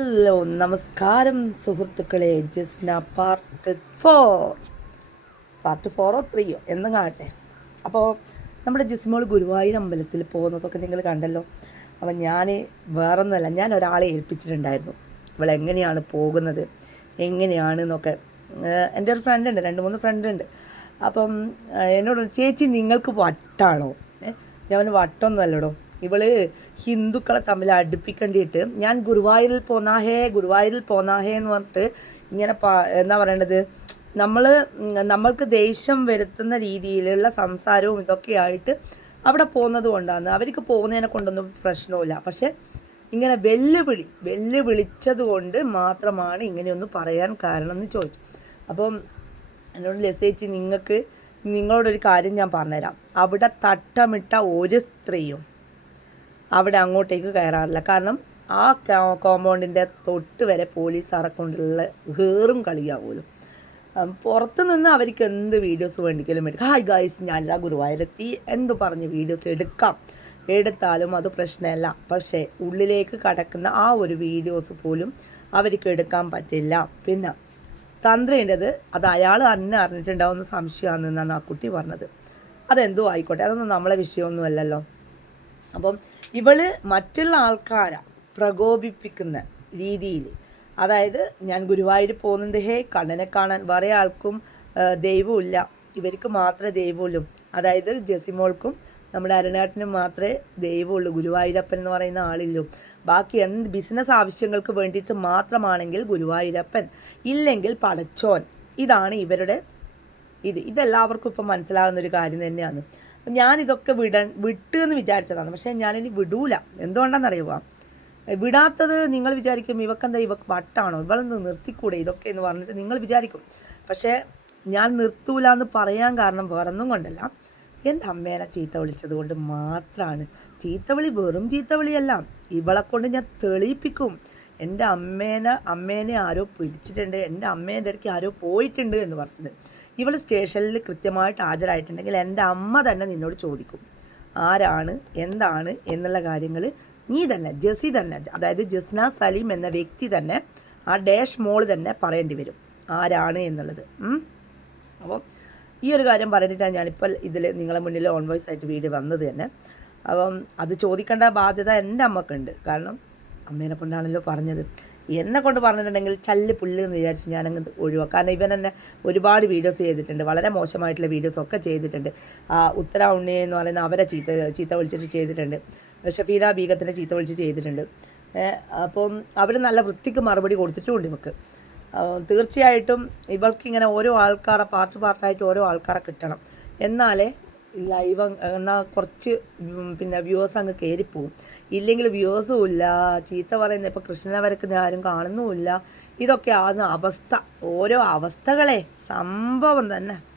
Hello നമസ്കാരം സുഹൃത്തുക്കളെ. Jasna part four. Part ഫോറോ ത്രീയോ? എന്നും കാണട്ടെ അപ്പോൾ നമ്മുടെ ജിസ്മോൾ ഗുരുവായൂർ അമ്പലത്തിൽ പോകുന്നതൊക്കെ നിങ്ങൾ കണ്ടല്ലോ. അപ്പം ഞാൻ വേറൊന്നുമല്ല ഞാൻ ഒരാളെ ഏൽപ്പിച്ചിട്ടുണ്ടായിരുന്നു. ഇവളെങ്ങനെയാണ് പോകുന്നത്? എങ്ങനെയാണ് എന്നൊക്കെ. എന്റെ ഒരു ഫ്രണ്ട് ഉണ്ട് രണ്ട് മൂന്ന് ഫ്രണ്ട് ഉണ്ട്. അപ്പം എന്നോട് ചേച്ചി നിങ്ങൾക്ക് വട്ടാണോ? ഞാൻ വട്ടൊന്നുമല്ലടോ. ഇവൾ ഹിന്ദുക്കളെ തമ്മിൽ അടുപ്പിക്കേണ്ടിയിട്ട് ഞാൻ ഗുരുവായൂരിൽ പോന്നാഹേ ഗുരുവായൂരിൽ പോന്നാഹേ എന്ന് പറഞ്ഞിട്ട് ഇങ്ങനെ എന്താ പറയേണ്ടത് നമ്മൾ നമ്മൾക്ക് ദേഷ്യം വരുത്തുന്ന രീതിയിലുള്ള സംസാരവും ഇതൊക്കെയായിട്ട് അവിടെ പോകുന്നത് കൊണ്ടാണ്. അവർക്ക് പോകുന്നതിനെ കൊണ്ടൊന്നും പ്രശ്നമില്ല പക്ഷേ ഇങ്ങനെ വെല്ലുവിളി വെല്ലുവിളിച്ചത് കൊണ്ട് മാത്രമാണ് ഇങ്ങനെയൊന്ന് പറയാൻ കാരണം എന്ന് ചോദിച്ചു. അപ്പം എന്നോട് ലസേച്ചി നിങ്ങൾക്ക് നിങ്ങളോടൊരു കാര്യം ഞാൻ പറഞ്ഞുതരാം. അവിടെ തട്ടമിട്ട ഒരു സ്ത്രീയും അവിടെ അങ്ങോട്ടേക്ക് കയറാറില്ല. കാരണം ആ കോമ്പൗണ്ടിന്റെ തൊട്ട് വരെ പോലീസ് അറക്കൊണ്ടുള്ള ഹേറും കളിയാവുമല്ലോ പുറത്ത് നിന്ന് അവർക്ക് എന്ത് വീഡിയോസ് വേണ്ടിക്കലും എടുക്കാം. ഹായ് ഗായ്സ് ഞാനിതാ ഗുരുവായൂരെത്തി. എന്ത് പറഞ്ഞ് വീഡിയോസ് എടുക്കാം? എടുത്താലും അത് പ്രശ്നമല്ല. പക്ഷേ ഉള്ളിലേക്ക് കടക്കുന്ന ആ ഒരു വീഡിയോസ് പോലും അവർക്ക് എടുക്കാൻ പറ്റില്ല. പിന്നെ തന്ത്രേന്റെത് അത് അയാൾ തന്നെ അറിഞ്ഞിട്ടുണ്ടാവുന്ന സംശയമാണെന്നാണ് ആ കുട്ടി പറഞ്ഞത്. അതെന്തോ ആയിക്കോട്ടെ. അതൊന്നും നമ്മളെ വിഷയമൊന്നുമല്ലല്ലോ. അപ്പം ഇവൾ മറ്റുള്ള ആൾക്കാരെ പ്രകോപിപ്പിക്കുന്ന രീതിയിൽ. അതായത് ഞാൻ ഗുരുവായൂർ പോകുന്നുണ്ട്. ഹേ കണ്ണനെ കാണാൻ വേറെ ആൾക്കും ദൈവമില്ല ഇവർക്ക് മാത്രമേ ദൈവമുള്ളൂ അതായത് ജെസിമോൾക്കും നമ്മുടെ അരുണാട്ടിനും മാത്രമേ ദൈവമുള്ളൂ ഗുരുവായൂരപ്പൻ എന്ന് പറയുന്ന ആളില്ലൂ ബാക്കി എന്ത് ബിസിനസ് ആവശ്യങ്ങൾക്ക് വേണ്ടിയിട്ട് മാത്രമാണെങ്കിൽ ഗുരുവായൂരപ്പൻ. ഇല്ലെങ്കിൽ പടച്ചോൻ. ഇതാണ് ഇവരുടെ ഇത്. ഇതെല്ലാവർക്കും ഇപ്പം മനസ്സിലാകുന്ന ഒരു കാര്യം തന്നെയാണ്. ഞാനിതൊക്കെ വിട വിട്ട് എന്ന് വിചാരിച്ചതാണ്. പക്ഷേ ഞാനിനി വിടൂല. എന്തുകൊണ്ടാണെന്നറിയുക വിടാത്തത് നിങ്ങൾ വിചാരിക്കും ഇവക്കെന്താ ഇവക്ക് വട്ടാണോ? ഇവളൊന്ന് നിർത്തിക്കൂടെ ഇതൊക്കെ എന്ന് പറഞ്ഞിട്ട് നിങ്ങൾ വിചാരിക്കും. പക്ഷേ ഞാൻ നിർത്തൂല എന്ന് പറയാൻ കാരണം വേറൊന്നും കൊണ്ടല്ല. എന്റെ അമ്മേനെ ചീത്ത വിളിച്ചത് കൊണ്ട് മാത്രമാണ് ചീത്തവിളി വെറും ചീത്തവിളിയല്ല ഇവളെ കൊണ്ട് ഞാൻ തെളിയിപ്പിക്കും. എന്റെ അമ്മേനെ അമ്മേനെ ആരോ പിടിച്ചിട്ടുണ്ട് എന്റെ അമ്മേന്റെ ഇടയ്ക്ക് ആരോ പോയിട്ടുണ്ട് എന്ന് പറഞ്ഞത് ഇവൾ സ്റ്റേഷനിൽ കൃത്യമായിട്ട് ഹാജരായിട്ടുണ്ടെങ്കിൽ എന്റെ അമ്മ തന്നെ നിന്നോട് ചോദിക്കും. ആരാണ് എന്താണ് എന്നുള്ള കാര്യങ്ങൾ നീ തന്നെ ജസി തന്നെ അതായത് ജസ്ന സലീം എന്ന വ്യക്തി തന്നെ ആ ഡാഷ് മോൾ തന്നെ പറയേണ്ടി വരും. ആരാണ് എന്നുള്ളത്. അപ്പം ഈ ഒരു കാര്യം പറഞ്ഞിട്ടാണ് ഞാനിപ്പോൾ ഇതിൽ നിങ്ങളെ മുന്നിൽ ഓൺ വോയിസ് ആയിട്ട് വീട് വന്നത് തന്നെ. അപ്പം അത് ചോദിക്കേണ്ട ബാധ്യത എന്റെ അമ്മക്കുണ്ട്. കാരണം അമ്മേനെ കൊണ്ടാണല്ലോ പറഞ്ഞത്. എന്നെ കൊണ്ട് പറഞ്ഞിട്ടുണ്ടെങ്കിൽ ചല്ല് പുല്ല് എന്ന് വിചാരിച്ച് ഞാനങ്ങ് ഒഴിവാക്കും കാരണം ഇവൻ തന്നെ ഒരുപാട് വീഡിയോസ് ചെയ്തിട്ടുണ്ട്. വളരെ മോശമായിട്ടുള്ള വീഡിയോസ് ഒക്കെ ചെയ്തിട്ടുണ്ട്. ആ ഉത്തര ഉണ്ണി എന്ന് പറയുന്ന അവരെ ചീത്ത ചീത്ത വിളിച്ചിട്ട് ചെയ്തിട്ടുണ്ട്. ഷഫീന ബീഗത്തിനെ ചീത്ത വിളിച്ച് ചെയ്തിട്ടുണ്ട്. അപ്പം അവർ നല്ല വൃത്തിക്ക് മറുപടി കൊടുത്തിട്ടുമുണ്ട് ഇവക്ക്. തീർച്ചയായിട്ടും ഇവൾക്ക് ഇങ്ങനെ ഓരോ ആൾക്കാരെ പാർട്ട് പാർട്ടായിട്ട് ഓരോ ആൾക്കാരെ കിട്ടണം. എന്നാലേ ലൈവ് എന്നാൽ കുറച്ച് പിന്നെ വ്യൂവേഴ്സ് അങ്ങ് കയറിപ്പോവും ഇല്ലെങ്കിൽ വ്യൂവേഴ്സും ഇല്ല. ചീത്ത പറയുന്ന ഇപ്പോൾ കൃഷ്ണനെ വരക്കുന്ന ആരും കാണുന്നുമില്ല. ഇതൊക്കെ ആണ് അവസ്ഥ ഓരോ അവസ്ഥകളെ സംഭവം തന്നെ.